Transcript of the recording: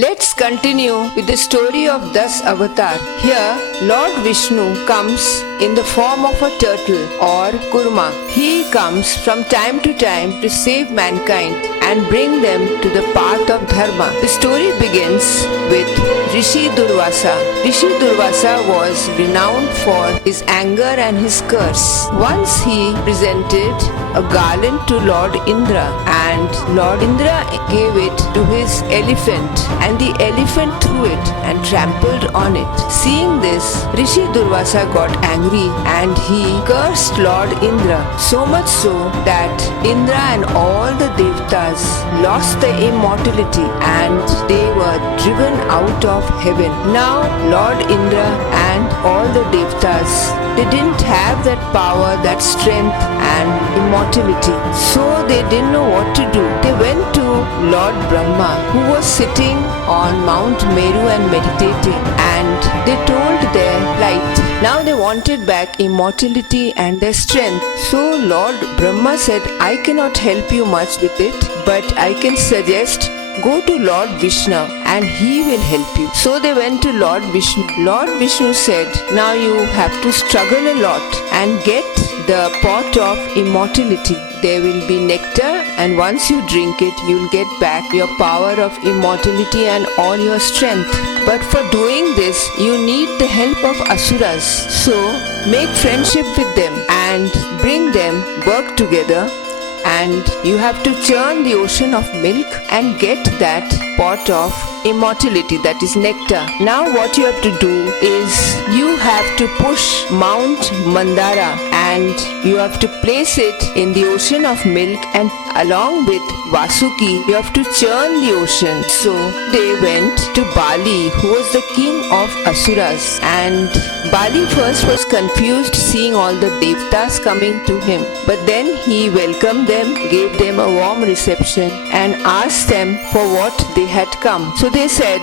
Let's continue with the story of Das Avatar. Here, Lord Vishnu comes in the form of a turtle or kurma. He comes from time to time to save mankind and bring them to the path of dharma. The story begins with Rishi Durvasa. Rishi Durvasa was renowned for his anger and his curse. Once he presented a garland to Lord Indra, and Lord Indra gave it to his elephant, and the elephant threw it and trampled on it. Seeing this, Rishi Durvasa got angry and he cursed Lord Indra, so much so that Indra and all the Devtas lost their immortality and they were driven out of heaven. Now Lord Indra and all the Devtas, they didn't have that power, that strength and immortality. So they didn't know what to do. They went to Lord Brahma, who was sitting on Mount Meru and meditating, and they told their plight. Now they wanted back immortality and their strength. So Lord Brahma said, I cannot help you much with it, but I can suggest go to Lord Vishnu and he will help you. So they went to Lord Vishnu. Lord Vishnu said, now you have to struggle a lot and get the pot of immortality. There will be nectar, and once you drink it, you will get back your power of immortality and all your strength. But for doing this, you need the help of asuras. So make friendship with them and bring them work together, and you have to churn the ocean of milk and get that pot of immortality, that is nectar. Now what you have to do is you have to push Mount Mandara and you have to place it in the ocean of milk, and along with Vasuki you have to churn the ocean. So they went to Bali, who was the king of Asuras, and Bali first was confused seeing all the Devtas coming to him, but then he welcomed them, gave them a warm reception and asked them for what they had come. So they said,